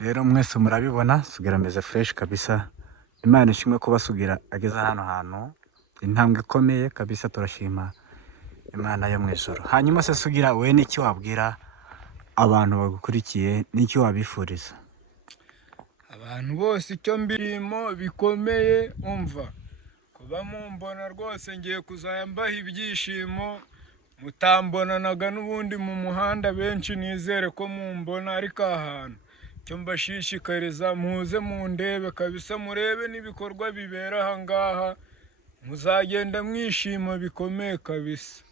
Rero mwese murabibona Sugira ameze fresh kabisa. Imana ishimwe kuba Sugira ageze hano hantu. Intambwe ikomeye kabisa, turashima Imana yo mu ijuru. Hanyuma se Sugira, we n'iki wabwira abantu bagukurikiye, n'iki wabifuriza? Abantu bose icyo mbirimo bikomeye umva kuba mumbona rwose ngiye kuzaya mbaha ibyishimo, mutambonanaga n'ubundi mu muhanda benshi nizere ko mumbona, ariko ahantu icyo mbashishikariza muze mundebe kabisa, murebe n'ibikorwa bibera aha ngaha, muzagenda mwishima bikomeye kabisa.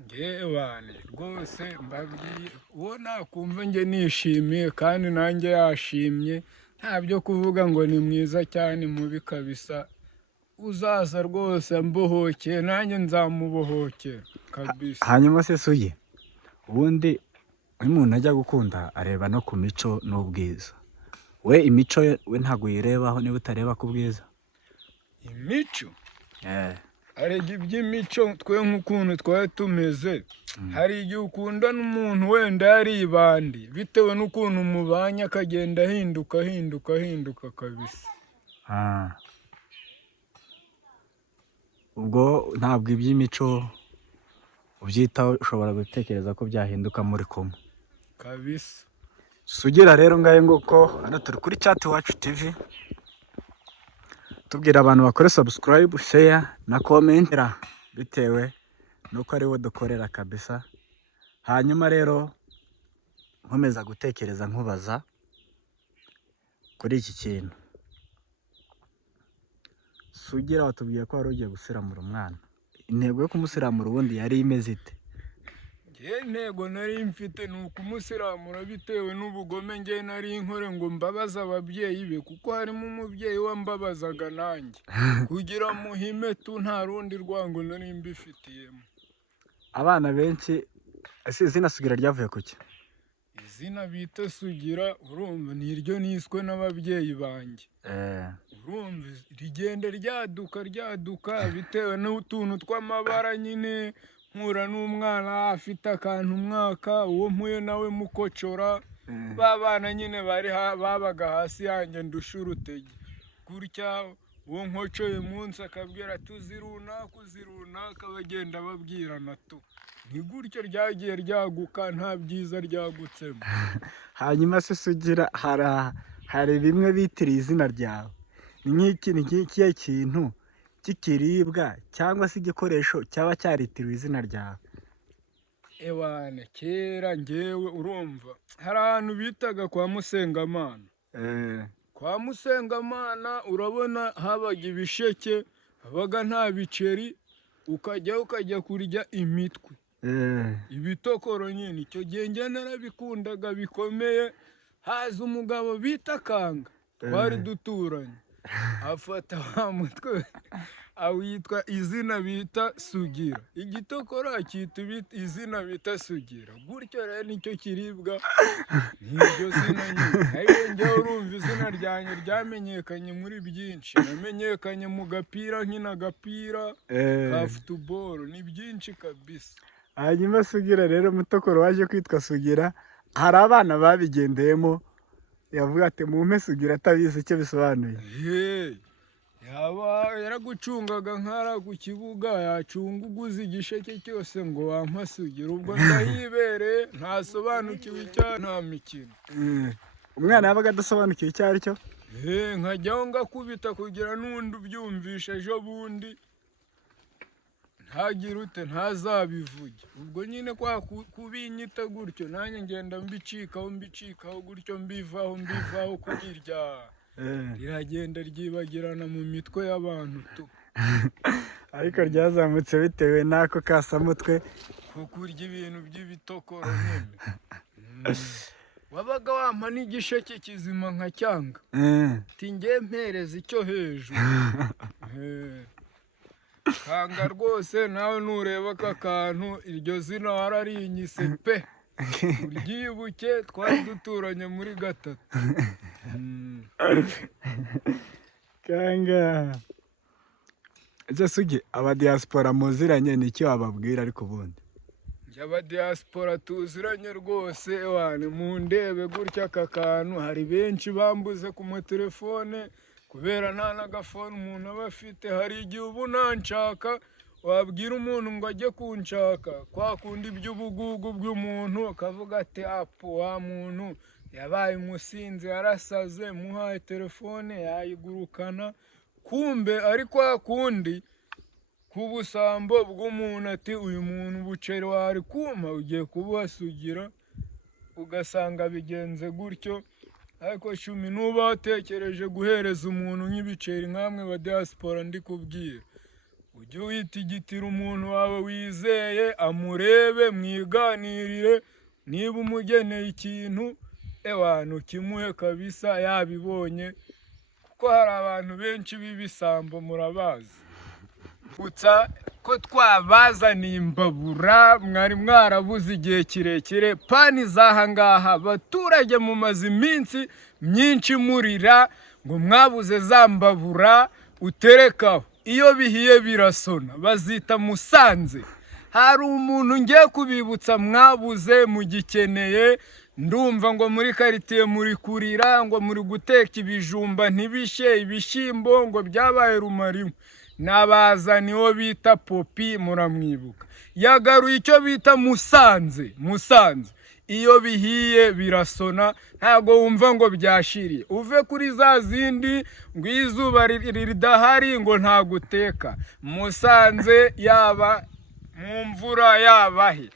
Ngewane rwose mbabwiye uwo nakumva nge nishimiye kandi nanjye yashimye, nta byo kuvuga ngo ni mwiza cyane mubi kabisa. Uzaza rwose ambohokeye nanjye nzamubohokera kabisa. Hanyuma se Sugi, ubundi iyo umuntu ajya gukunda areba no ku mico n'ubwiza. We imico we ntabwo uyirebaho niba utareba ku bwiza? Imico? Arega iby'imico twe nk'ukuntu twari tumeze, hari igihe ukunda n'umuntu wenda yari ibandi, bitewe n'ukuntu mubanye akagenda ahinduka kabisa. Ubwo ntabwo iby'imico ubyitaho, ushobora gutekereza ko byahinduka muri kumwe kabisa. Sugira rero ngaye nguko, hano turi kuri Chat Iwacu TV, tubwira abantu bakore subscribe, share na comment bitewe nuko ari we dukorera kabisa. Hanyuma rero nkomeza gutekereza nkubaza kuri iki kintu. Sugira watubwiye ko wari ugiye gusiramura umwana. Intego yo kumusiramura ubundi yari imeze ite? Intego nari mfite ni ukumusiramura bitewe n'ubugome nge nari nkore ngo mbabaze ababyeyi be, kuko harimo umubyeyi wambabazaga nanjye kugira muhime tu, nta rundi rwango nari mbifitiyemo. Abana benshi ese izina Sugira ryavuye kuki? Izina bita Sugira urumva ni iryo niswe n'ababyeyi banjye. Urumva rigenda ryaduka bitewe n'utuntu tw'amabara nyine, nkura n'umwana afite akantu umwaka, uwo mpuye nawe mukocora, ba bana nyine babaga hasi yanjye ndusha urutege gutya, uwo nkocoye munsi akabwira tuzi runaka, bagenda babwirana tu, ni gutyo ryagiye ryaguka, nta byiza ryagutsemo. Hanyuma se Sugira, hari bimwe bitiriye izina ryawe, ni nk'ikihe kintu cy'ikiribwa cyangwa se igikoresho cyaba cyaritiriwe izina ryawe? Ewane kera ngewe urumva hari ahantu bitaga kwa Musengamana. Kwa Musengamana urabona habaga ibisheke, habaga nta biceri, ukajya kurya imitwe, ibitokoro nyine. Icyo gihe nge narabikundaga bikomeye. Haza umugabo bita Kanga, twari duturanye, afata wa mutwe awitwa izina bita Sugira, igitokoro akita izina bita Sugira. Gutyo rero nicyo kiribwa n'iryo zina nyine. Ariko njyewe urumva izina ryanjye ryamenyekanye muri byinshi, namenyekanye mu gapira, nkina agapira ka football, ni byinshi kabisa. Hanyuma Sugira rero mutokoro waje kwitwa Sugira, hari abana babigendeyemo yavuga ati mumpe Sugira atabizi icyo bisobanuye. Yaba yaragucungaga nkara ku kibuga, yacunga uguze igisheke cyose ngo wampa Sugira, ubwo ndahibereye ntasobanukiwe icyo, nta mikino. Umwana yabaga adasobanukiwe icyo ari cyo? Nkajyaho ngakubita kugira n'undi ubyumvisha ejo bundi ntazabivuge. Ubwo nyine kwa kubinyita gutyo, nanjye ngenda mbicikaho gutyo, mbivaho kubirya, riragenda ryibagirana mu mitwe y'abantu tu. Ariko ryazamutse bitewe n'ako kasamutwe ko kurya ibintu by'ibitokoro nyine. Wabaga wampa n'igisheke kizima nkacyanga, ati nge mpereza icyo hejuru. Kanga rwose nawe nureba aka kantu, iryo zina wararinyise pe, uryibuke, twari duturanye muri gatatu. Kanga. Ese Sugi, aba diaspora muziranye ni iki wababwira ariko ubundi? y'abadiaspora tuziranye rwose ewana mundebe gutya aka kantu hari benshi bambuze ku matelefone kubera nta n'agafone umuntu aba afite. Hari igihe ubu nanshaka wabwira umuntu ngo ajye kunshaka kwa kundi iby'ubugugu bw'umuntu akavuga ati apo wa muntu yabaye umusinzi yarasaze muhaye telefone yayigurukana, kumbe ari kwa kundi k'ubusambo bw'umuntu ati uyu muntu ubuceri wari kumpa ugiye kubuhasugira, ugasanga bigenze gutyo. Ariko shumi nuba watekereje guhereza umuntu nk'ibiceri nkamwe ba diaspora ndi kubwira, ujye witigitira umuntu wawe wizeye amurebe mwiganirire, niba umugeneye ikintu ewana ukimuhe kabisa yabibonye, kuko hari abantu benshi b'ibisambo murabazi. Utsa ko twabazaniye imbabura mwari mwarabuze igihe kirekire, pani zaha ngaha abaturage mumaze iminsi myinshi murira ngo mwabuze za mbabura uterekaho, iyo bihiye birasona bazita Musanze. Hari umuntu ngiye kubibutsa mwabuze mugikeneye, ndumva ngo muri karitiye muri kurira ngo muri guteka ibijumba ntibishe, ibishyimbo ngo byabaye rumarimo. Nabazaniwe bita Popi muramwibuka, yagaruye icyo bita Musanze. Iyo bihiye birasona ntago wumva ngo byashiriye, uve kuri za zindi ngo izuba ridahari ngo nta guteka. Musanze yaba mu mvura yabahe